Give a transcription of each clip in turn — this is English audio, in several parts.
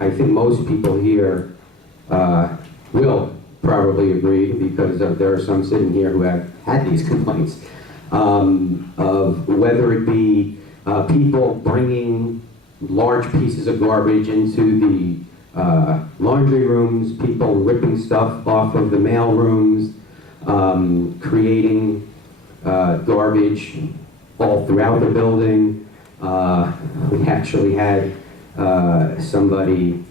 I think most people here will probably agree, because there are some sitting here who have had these complaints, of whether it be people bringing large pieces of garbage into the laundry rooms, people ripping stuff off of the mail rooms, creating garbage all throughout the building. We actually had somebody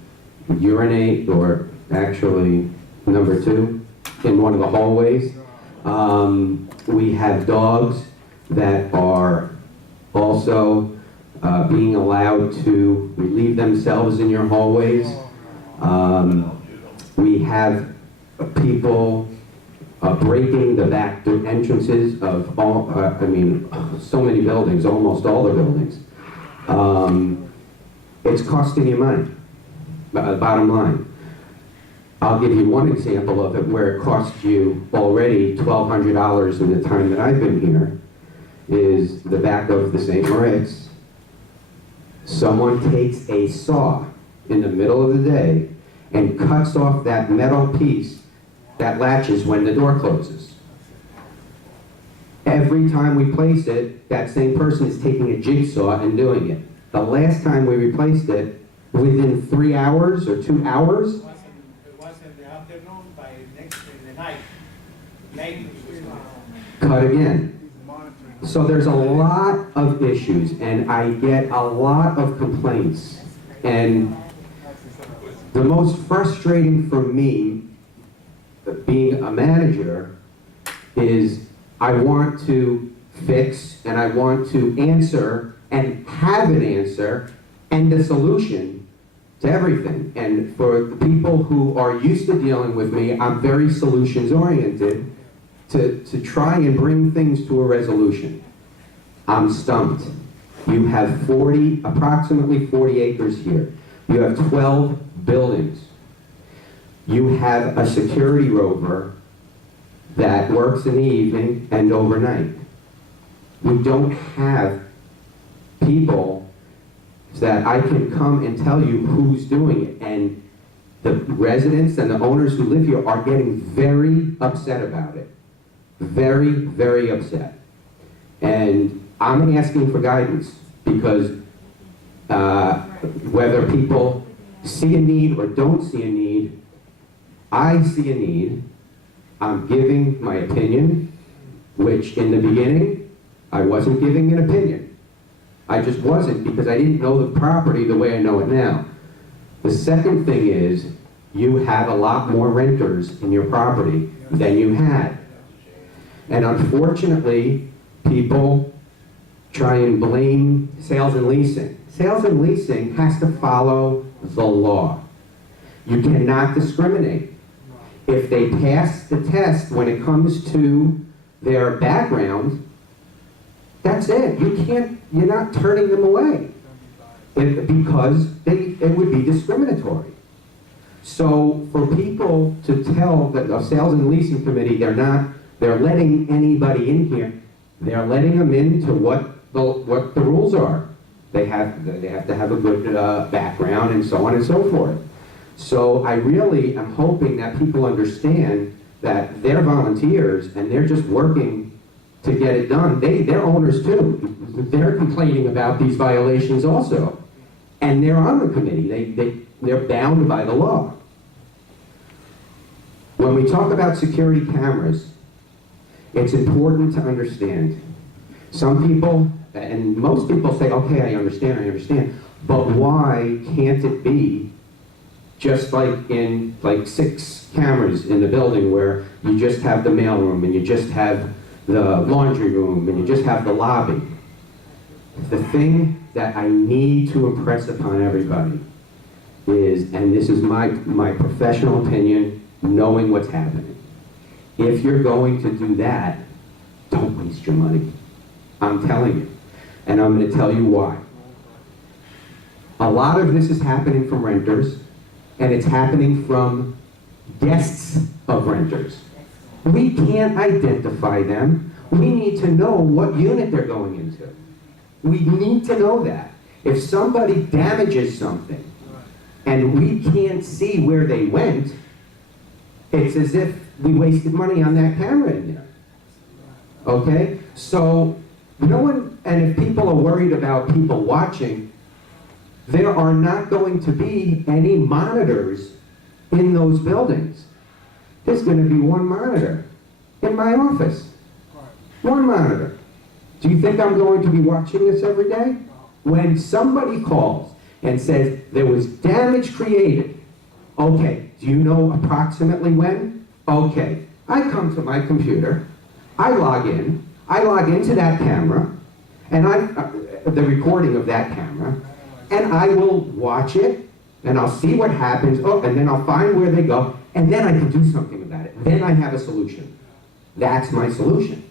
urinate, or actually number 2, in one of the hallways. We have dogs that are also being allowed to relieve themselves in your hallways. We have people breaking the back entrances of all, so many buildings, almost all the buildings. It's costing you money, bottom line. I'll give you one example of it where it costs you already $1,200 in the time that I've been here, is the back of the St. Moritz. Someone takes a saw in the middle of the day and cuts off that metal piece that latches when the door closes. Every time we place it, that same person is taking a jigsaw and doing it. The last time we replaced it, within 3 hours or 2 hours, It was in the afternoon, by next in the night. Late. cut again. So there's a lot of issues, and I get a lot of complaints. And the most frustrating for me, being a manager, is I want to fix, and I want to answer and have an answer and a solution to everything. And for the people who are used to dealing with me, I'm very solutions oriented to try and bring things to a resolution. I'm stumped. You have approximately 40 acres here. You have 12 buildings. You have a security rover that works in the evening and overnight. We don't have people that I can come and tell you who's doing it. And the residents and the owners who live here are getting very upset about it. Very, very upset. And I'm asking for guidance, because whether people see a need or don't see a need, I see a need. I'm giving my opinion, which in the beginning, I wasn't giving an opinion. I just wasn't, because I didn't know the property the way I know it now. The second thing is, you have a lot more renters in your property than you had. And unfortunately, people try and blame sales and leasing. Sales and leasing has to follow the law. You cannot discriminate. If they pass the test when it comes to their background, that's it. You're not turning them away, because it would be discriminatory. So for people to tell the sales and leasing committee they're letting anybody in here, they're letting them into what the rules are. They have to have a good background and so on and so forth. So I really am hoping that people understand that they're volunteers and they're just working to get it done. They're owners too. They're complaining about these violations also. And they're on the committee. They're bound by the law. When we talk about security cameras, it's important to understand. Some people, and most people say, okay, I understand. But why can't it be just like 6 cameras in the building, where you just have the mailroom and you just have the laundry room and you just have the lobby? The thing that I need to impress upon everybody is, and this is my professional opinion, knowing what's happening. If you're going to do that, don't waste your money. I'm telling you. And I'm going to tell you why. A lot of this is happening from renters, and it's happening from guests of renters. We can't identify them. We need to know what unit they're going into. We need to know that. If somebody damages something, and we can't see where they went, it's as if we wasted money on that camera in there. Okay? So, no one, and if people are worried about people watching, there are not going to be any monitors in those buildings. There's going to be one monitor in my office. One monitor. Do you think I'm going to be watching this every day? When somebody calls and says there was damage created, okay, do you know approximately when? Okay, I come to my computer, I log into that camera, and the recording of that camera, and I will watch it, and I'll see what happens, and then I'll find where they go, and then I can do something about it. Then I have a solution. That's my solution.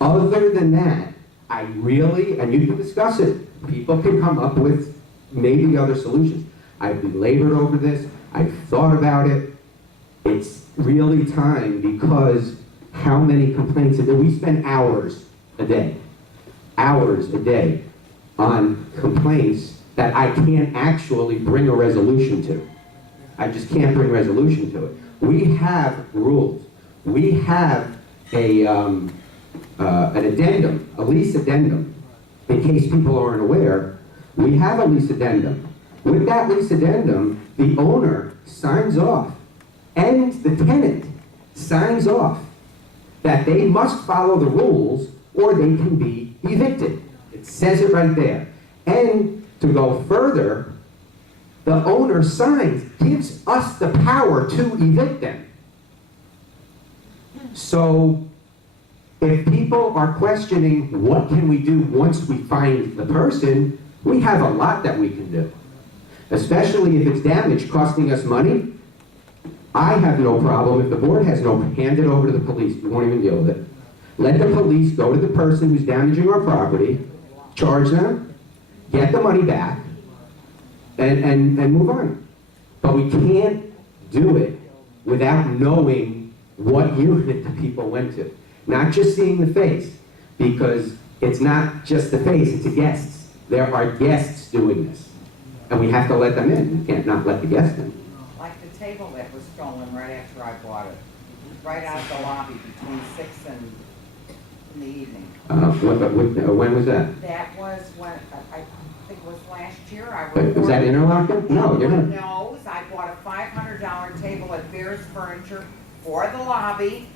Other than that, I really, and you can discuss it, people can come up with maybe other solutions. I've belabored over this, I've thought about it. It's really time, because how many complaints, we spend hours a day on complaints that I can't actually bring a resolution to. I just can't bring resolution to it. We have rules. We have an addendum, a lease addendum. In case people aren't aware, we have a lease addendum. With that lease addendum, the owner signs off, and the tenant signs off that they must follow the rules or they can be evicted. It says it right there. And to go further, the owner signs, gives us the power to evict them. So, if people are questioning what can we do once we find the person, we have a lot that we can do. Especially if it's damage costing us money. I have no problem if the board has no, hand it over to the police. We won't even deal with it. Let the police go to the person who's damaging our property, charge them, get the money back, and move on. But we can't do it without knowing what unit the people went to. Not just seeing the face, because it's not just the face, it's the guests. There are guests doing this. And we have to let them in. We can't not let the guests in. Like the table that was stolen right after I bought it, right out of the lobby between 6 and in the evening. When was that? That was when, I think it was last year. Was that Interlochen? No, you're not. No, I bought a $500 table at Bears Furniture for the lobby.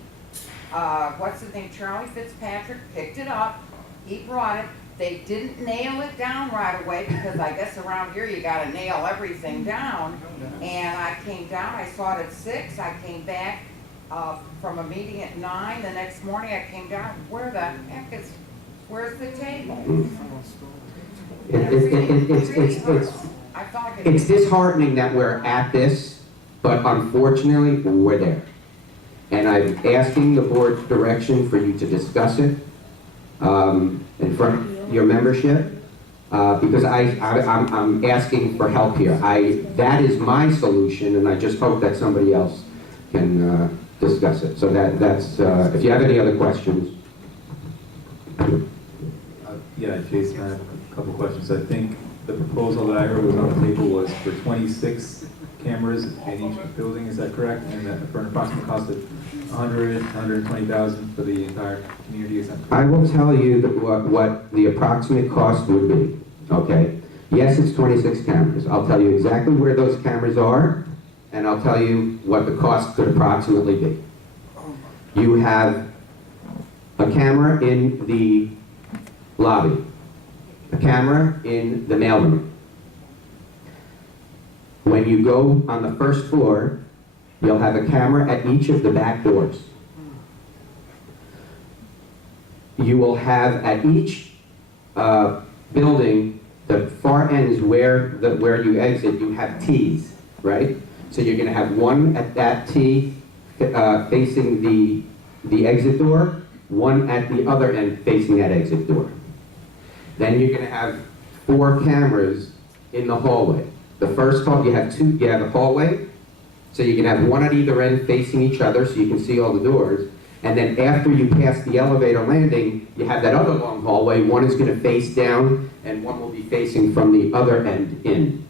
What's his name? Charlie Fitzpatrick picked it up. He brought it. They didn't nail it down right away, because I guess around here you gotta nail everything down. And I came down, I saw it at 6, I came back from a meeting at 9. The next morning I came down, where's the table? It's disheartening that we're at this, but unfortunately, we're there. And I'm asking the board's direction for you to discuss it in front of your membership, because I'm asking for help here. That is my solution, and I just hope that somebody else can discuss it. So that's if you have any other questions. Yeah, Jason, I have a couple questions. I think the proposal that I heard was on the table was for 26 cameras in each building, is that correct? And that for an approximate cost of $120,000 for the entire community, is that correct? I will tell you what the approximate cost would be, okay? Yes, it's 26 cameras. I'll tell you exactly where those cameras are, and I'll tell you what the cost could approximately be. You have a camera in the lobby, a camera in the mailroom. When you go on the first floor, you'll have a camera at each of the back doors. You will have at each building, the far ends where you exit, you have T's, right? So you're going to have one at that T facing the exit door, one at the other end facing that exit door. Then you're going to have 4 cameras in the hallway. The first hall, you have a hallway, so you can have one at either end facing each other so you can see all the doors. And then after you pass the elevator landing, you have that other long hallway. One is going to face down, and one will be facing from the other end in.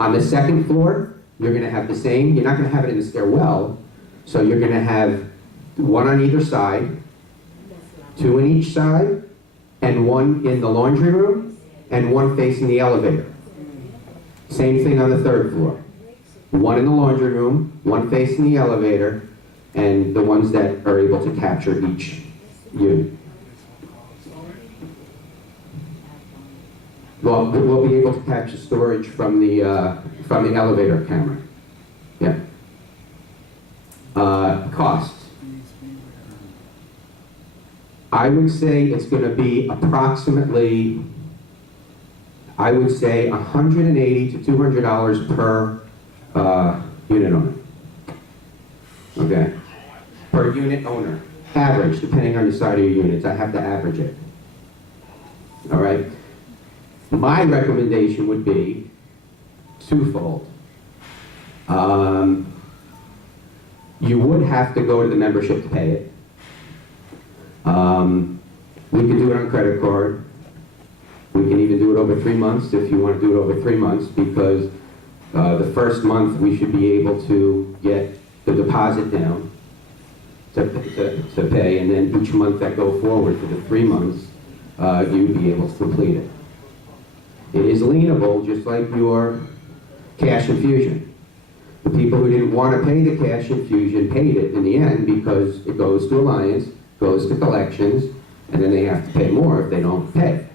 On the second floor, you're gonna have the same, you're not gonna have it in the stairwell, so you're gonna have one on either side, two in each side, and one in the laundry room, and one facing the elevator. Same thing on the third floor. One in the laundry room, one facing the elevator, and the ones that are able to capture each unit. Well, we'll be able to capture storage from the elevator camera. Yeah. Cost. I would say it's going to be approximately, I would say $180 to $200 per unit owner. Okay? Per unit owner. Average, depending on the side of your units. I have to average it. All right? My recommendation would be twofold. You would have to go to the membership to pay it. We could do it on credit card. We can even do it over 3 months if you want to do it over 3 months, because the first month we should be able to get the deposit down to pay, and then each month that go forward for the 3 months, you'd be able to complete it. It is lienable, just like your cash infusion. The people who didn't want to pay the cash infusion paid it in the end, because it goes to Alliance, goes to collections, and then they have to pay more if they don't pay.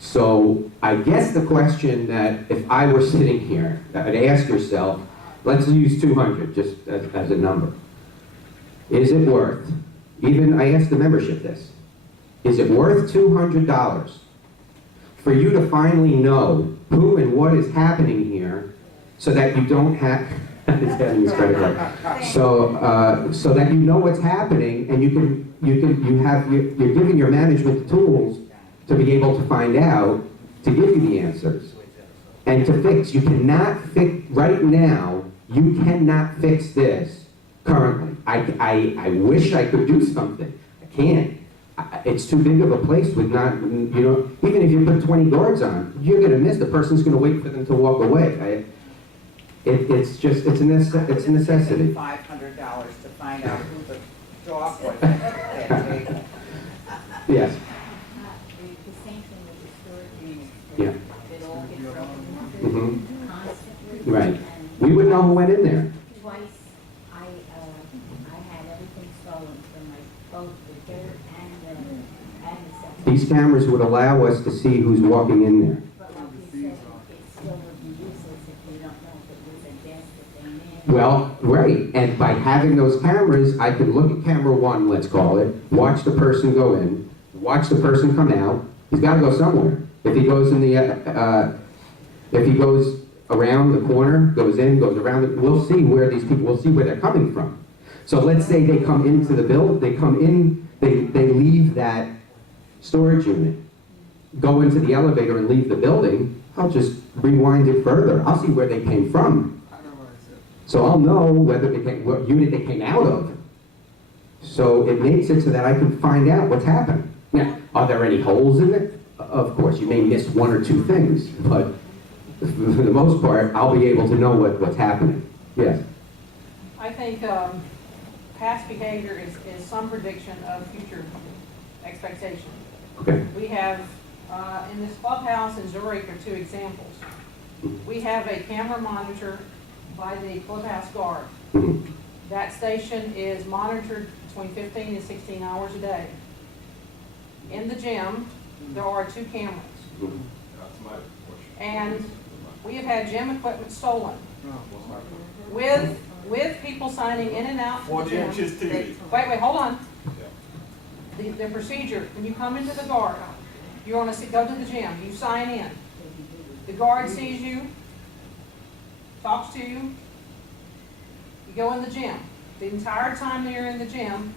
So I guess the question that if I were sitting here, I'd ask yourself, let's use 200 just as a number. Is it worth, even I asked the membership this, is it worth $200 for you to finally know who and what is happening here, so that you don't have, it's getting his credit card. So that you know what's happening, and you're giving your management the tools to be able to find out, to give you the answers, and to fix. You cannot fix, right now, you cannot fix this currently. I wish I could do something. I can't. It's too big of a place with not, even if you put 20 guards on, you're gonna miss, the person's gonna wait for them to walk away. It's a necessity. $500 to find out who the dog was at that table. Yes. The same thing with the storage units. Yeah. It all gets broken constantly. Right. We would know who went in there. Twice, I had everything stolen from both the dirt and the septic. These cameras would allow us to see who's walking in there. But like you said, it still would be useless if you don't know if it was a guest that came in. Well, right, and by having those cameras, I can look at camera one, let's call it, watch the person go in, watch the person come out. He's got to go somewhere. If he goes in the, if he goes around the corner, goes in, goes around, we'll see where these people, we'll see where they're coming from. So let's say they come into the building, they come in, they leave that storage unit, go into the elevator and leave the building. I'll just rewind it further. I'll see where they came from. So I'll know whether what unit they came out of. So it makes it so that I can find out what's happened. Now, are there any holes in it? Of course, you may miss one or two things, but for the most part, I'll be able to know what's happening. Yes. I think past behavior is some prediction of future expectation. Okay. We have, in this clubhouse in Zurich are two examples. We have a camera monitor by the clubhouse guard. Mhm. That station is monitored between 15 and 16 hours a day. In the gym, there are 2 cameras. Mhm. And we have had gym equipment stolen. With people signing in and out from the gym. Wait, hold on. The procedure, when you come into the guard, you want to go to the gym, you sign in. The guard sees you, talks to you, you go in the gym. The entire time that you're in the gym,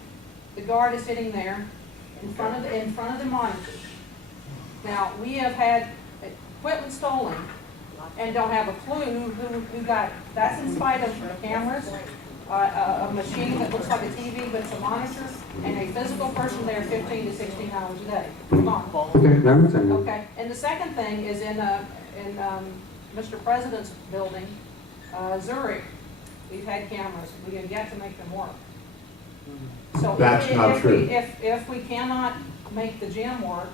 the guard is sitting there in front of the monitor. Now, we have had equipment stolen and don't have a clue who got, that's in spite of cameras, a machine that looks like a TV but it's a monitor, and a physical person there 15 to 16 hours a day. Hold on. Okay, now I'm saying. Okay, and the second thing is in Mr. President's building, Zurich, we've had cameras, we have yet to make them work. So That's not true. If we cannot make the gym work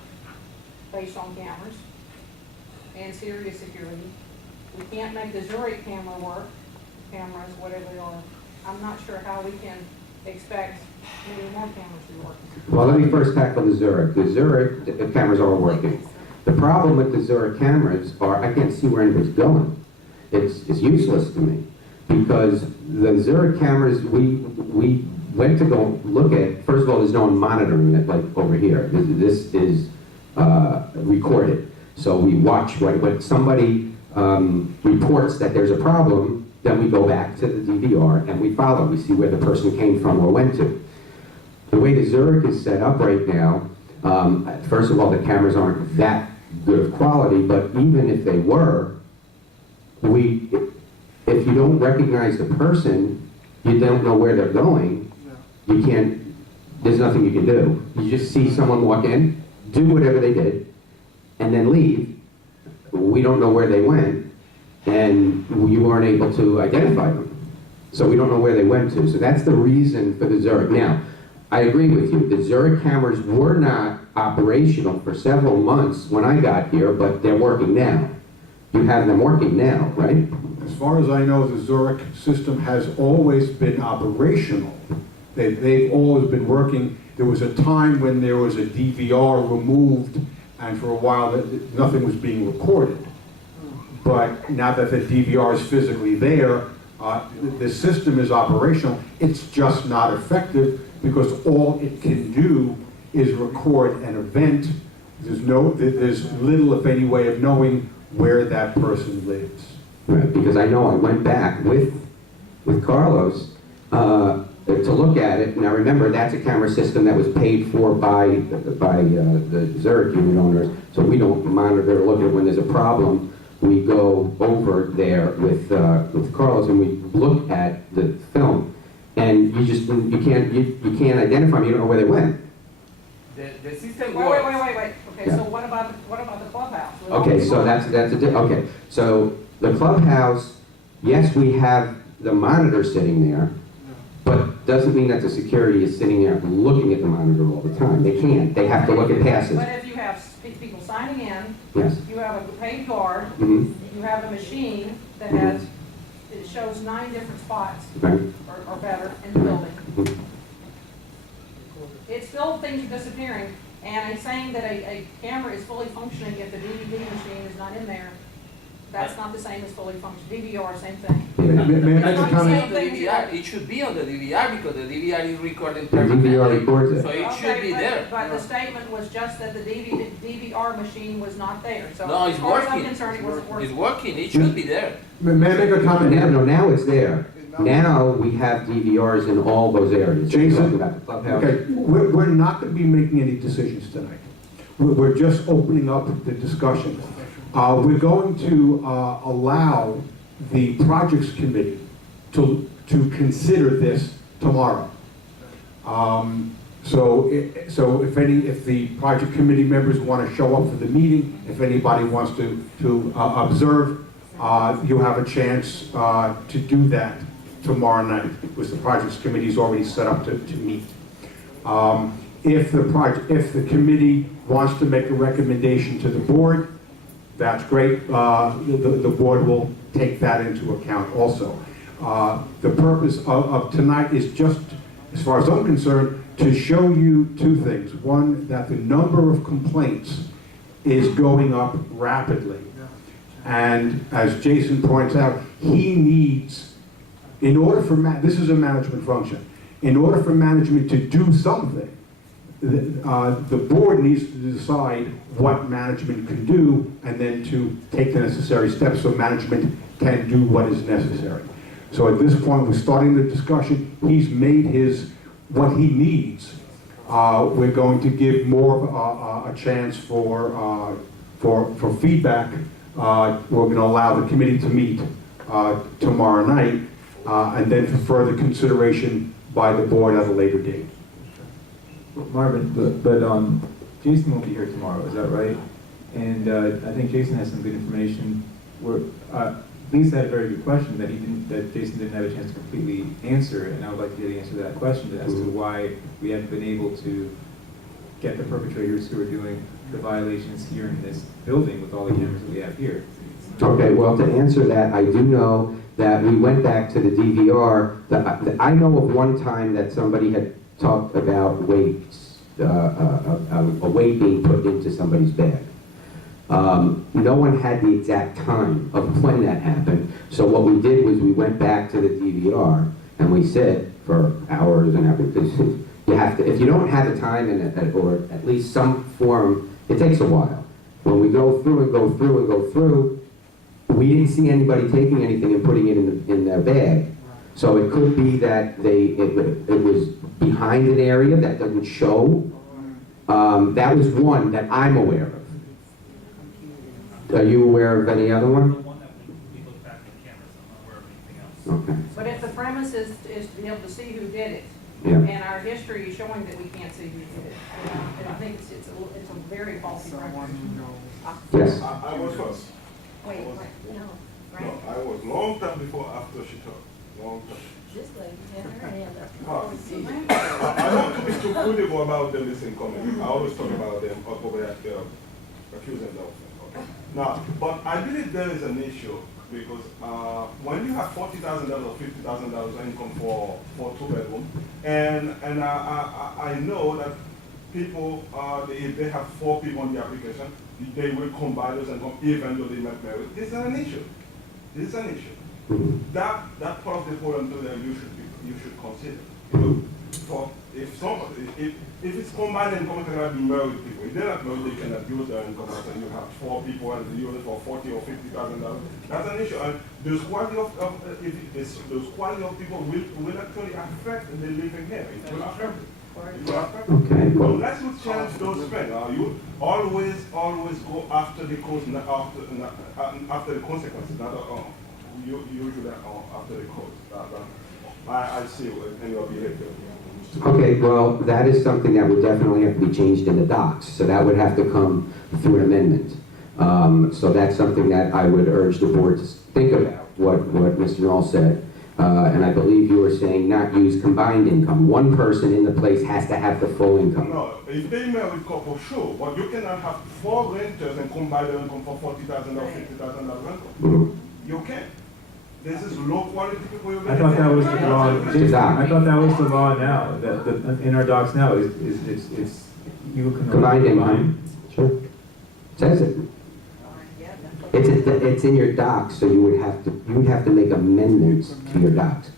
based on cameras and serious security, we can't make the Zurich camera work, cameras, whatever they are, I'm not sure how we can expect many more cameras to be working. Well, let me first tackle the Zurich. The Zurich the cameras are working. The problem with the Zurich cameras are I can't see where anybody's going. It's useless to me because the Zurich cameras we went to go look at. First of all, there's no one monitoring it like over here. This is recorded, so we watch when somebody reports that there's a problem. Then we go back to the DVR and we follow. We see where the person came from or went to. The way the Zurich is set up right now, first of all, the cameras aren't that good of quality, but even if they were, if you don't recognize the person, you don't know where they're going, you can't, there's nothing you can do. You just see someone walk in, do whatever they did, and then leave. We don't know where they went, and you weren't able to identify them. So we don't know where they went to. So that's the reason for the Zurich. Now, I agree with you. The Zurich cameras were not operational for several months when I got here, but they're working now. You have them working now, right? As far as I know, the Zurich system has always been operational. They've always been working. There was a time when there was a DVR removed, and for a while nothing was being recorded. But now that the DVR is physically there, the system is operational. It's just not effective because all it can do is record an event. There's little, if any, way of knowing where that person lives. Right, because I know I went back with Carlos to look at it. Now remember, that's a camera system that was paid for by the Zurich unit owners, so we don't monitor or look at it when there's a problem. We go over there with Carlos and we look at the film, and you can't identify them. You don't know where they went. The system Wait. works. Okay, Yeah. so what about the clubhouse? Okay, so okay. So the clubhouse, yes, we have the monitor sitting there, but doesn't mean that the security is sitting there looking at the monitor all the time. They can't. They have to look at passes. But if you have people signing in, Yes. you have a paid guard, Mm-hmm. you have a machine that has, it shows 9 different spots Okay. or better in the building. Mhm. It's still things are disappearing, and I'm saying that a camera is fully functioning if the DVD machine is not in there. That's not the same as fully functioning. DVR, same thing. Yeah. May I It make a should be comment? on the DVR. It should be on the DVR because the DVR is recording The DVR records it. So it should Okay, be there. But the statement was just that the DVR machine was not there. So No, as it's far as I'm working. concerned, it wasn't It's working. working. It should be there. May I make a comment? Now it's there. Now we have DVRs in all those areas. Jason? You're talking about the clubhouse. Okay, we're not going to be making any decisions tonight. We're just opening up the discussion. We're going to allow the projects committee to consider this tomorrow. So if the project committee members want to show up for the meeting, if anybody wants to observe, you'll have a chance to do that tomorrow night, because the projects committee is already set up to meet. If the committee wants to make a recommendation to the board, that's great. The board will take that into account also. The purpose of tonight is just, as far as I'm concerned, to show you 2 things. One, that the number of complaints is going up rapidly. And as Jason points out, he needs, in order for, this is a management function, in order for management to do something, the board needs to decide what management can do and then to take the necessary steps so management can do what is necessary. So at this point, we're starting the discussion. He's made what he needs. We're going to give more a chance for feedback. We're going to allow the committee to meet tomorrow night. and then for further consideration by the board at a later date. Marvin, but Jason won't be here tomorrow, is that right? And I think Jason has some good information. Lisa had a very good question that Jason didn't have a chance to completely answer, and I would like to get the answer to that question as to why we haven't been able to get the perpetrators who are doing the violations here in this building with all the cameras that we have here. Okay, well, to answer that, I do know that we went back to the DVR. I know of one time that somebody had talked about weights, a weight being put into somebody's bag. No one had the exact time of when that happened. So what we did was we went back to the DVR and we said for hours and everything. You have to, if you don't have the time or at least some form, it takes a while. When we go through and go through and go through, we didn't see anybody taking anything and putting it in their bag. So it could be that it was behind an area that doesn't show. That was one that I'm aware of. Are you aware of any other one? The one that we look back at the cameras, I'm not aware of anything else. Okay. But if the premise is to be able to see who did it, Yeah. and our history is showing that we can't see who did it, and I think it's a very faulty record. Yes. I was first. Wait, no, No, Frank, I was long time before after she talked. Long time. this lady had her hand up. Ah. I don't want to be too critical about the missing comment. I always talk about them or probably accusing them. Okay. Now, but I believe there is an issue because when you have $40,000 or $50,000 income for 2-bedroom, and I know that people, if they have 4 people on the application, they will combine those income even though they not married. This is an issue. This is an issue. That part of the problem that you should consider. For if it's combined income, they cannot be married people. If they're not married, they cannot use their income. So you have 4 people and you use it for $40,000 or $50,000. That's an issue. And those quality those quality of people will actually affect the living here. It will affect it. Okay. Well, Unless you change those things, you always go after the cause, not after the consequences, not usually after the cause. I see in your behavior. okay, well, that is something that would definitely have to be changed in the docs. So that would have to come through an amendment. So that's something that I would urge the board to think about, what Mr. Knoll said. And I believe you were saying not use combined income. One person in the place has to have the full income. No, if they married couple, sure, but you cannot have 4 renters and combine their income for $40,000 or $50,000 income. Mhm. You can't. This is low quality people. I thought that was the law. It's a doc. I thought that was the law now, that in our docs now, it's you can. Combined income. Sure. Says it. It's in your docs, so you would have to make amendments to your docs.